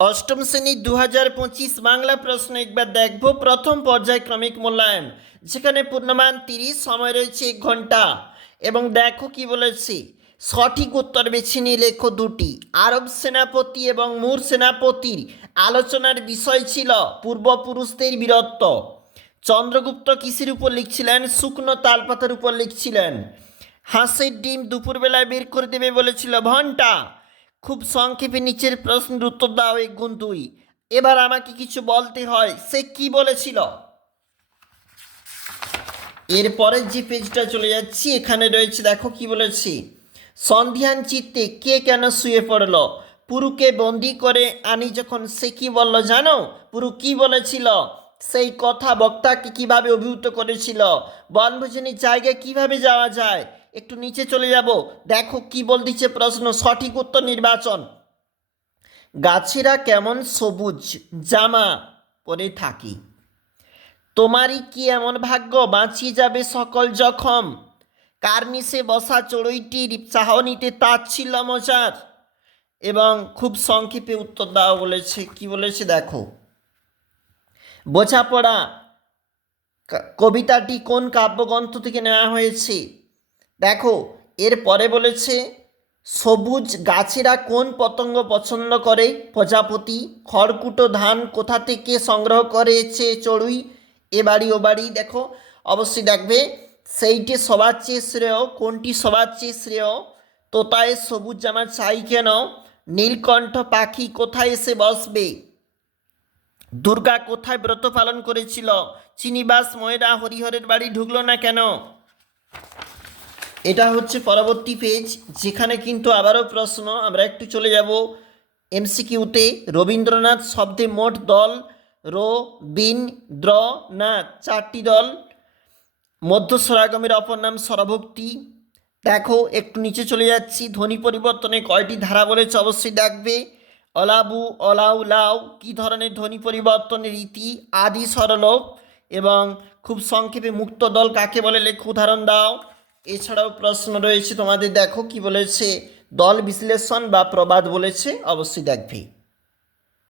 অষ্টম শ্রেণী 2025 বাংলা প্রশ্ন একবার দেখব। প্রথম পর্যায়ক্রমিক মূল্যায়ন, যেখানে পূর্ণমান 30, সময় রয়েছে 1 ঘন্টা। এবং দেখো কি বলেছে, সঠিক উত্তর বেছে নিয়ে লেখো দুটি। আরব সেনাপতি এবং মুর সেনাপতির আলোচনার বিষয় ছিল পূর্বপুরুষদের বীরত্ব। চন্দ্রগুপ্ত কিসের উপর লিখছিলেন? শুকনো তালপাতার উপর লিখছিলেন। হাঁসের ডিম দুপুরবেলায় বের করে দেবে বলেছিল ঘন্টা। খুব সংক্ষেপে নিচের প্রশ্নের উত্তর দাও 1 গুণ 2। এবার আমাকে কিছু বলতে হয়, সে কি বলেছিল। এরপরে যে পেজটা চলে যাচ্ছি, এখানে রয়েছে, দেখো কি বলেছি। সন্ধিহান চিত্তে কে কেন শুয়ে পড়ল? পুরুকে বন্দি করে আনি যখন সে কি বলল জানো? পুরু কি বলেছিল? সেই কথা বক্তাকে কিভাবে অভিভূত করেছিল? বনভোজনের জায়গায় কিভাবে যাওয়া যায়? একটু নিচে চলে যাব, দেখো কি বলতেছে প্রশ্ন। সঠিক উত্তর নির্বাচন। গাছেরা কেমন সবুজ জামা পরে থাকি, তোমারই কি এমন ভাগ্য বাঁচিয়ে যাবে সকল জখম, কার্নিসে বসা চড়ুইটির চাহনিতে তার ছিল মজার। এবং খুব সংক্ষেপে উত্তর দেওয়া বলেছে, কি বলেছে দেখো। বোঝাপড়া কবিতাটি কোন কাব্যগ্রন্থ থেকে নেওয়া হয়েছে? দেখো এরপরে বলেছে, সবুজ গাছেরা কোন পতঙ্গ পছন্দ করে? প্রজাপতি। খড়কুটো ধান কোথা থেকে সংগ্রহ করেছে চড়ুই? এ বাড়ি ও বাড়ি। দেখো অবশ্যই দেখবে, সেইটি সবার চেয়ে শ্রেয়। কোনটি সবার চেয়ে শ্রেয়? তোতায় সবুজ জামা চাই কেন? নীলকণ্ঠ পাখি কোথায় এসে বসবে? দুর্গা কোথায় ব্রত পালন করেছিল? চিনিবাস ময়রা হরিহরের বাড়ি ঢুকলো না কেন? এটা হচ্ছে পরবর্তী পেজ, যেখানে কিন্তু আবারও প্রশ্ন। আমরা একটু চলে যাব এমসিকিউতে। রবীন্দ্রনাথ শব্দে মোট দল রবীন্দ্রনাথ 4টি দল। মধ্যস্বরাগমের অপর নাম স্বরভক্তি। দেখো একটু নিচে চলে যাচ্ছি, ধ্বনি পরিবর্তনে কয়টি ধারা বলেছে অবশ্যই দেখবে। অলাবু অলাউ লাউ কী ধরনের ধ্বনি পরিবর্তনের রীতি? আদি স্বরলোপ। এবং খুব সংক্ষেপে মুক্ত দল কাকে বলে লেখ উদাহরণ দাও। এছাড়াও প্রশ্ন রয়েছে তোমাদের, দেখো কি বলেছে, দল বিশ্লেষণ বা প্রবাদ বলেছে, অবশ্যই দেখবে।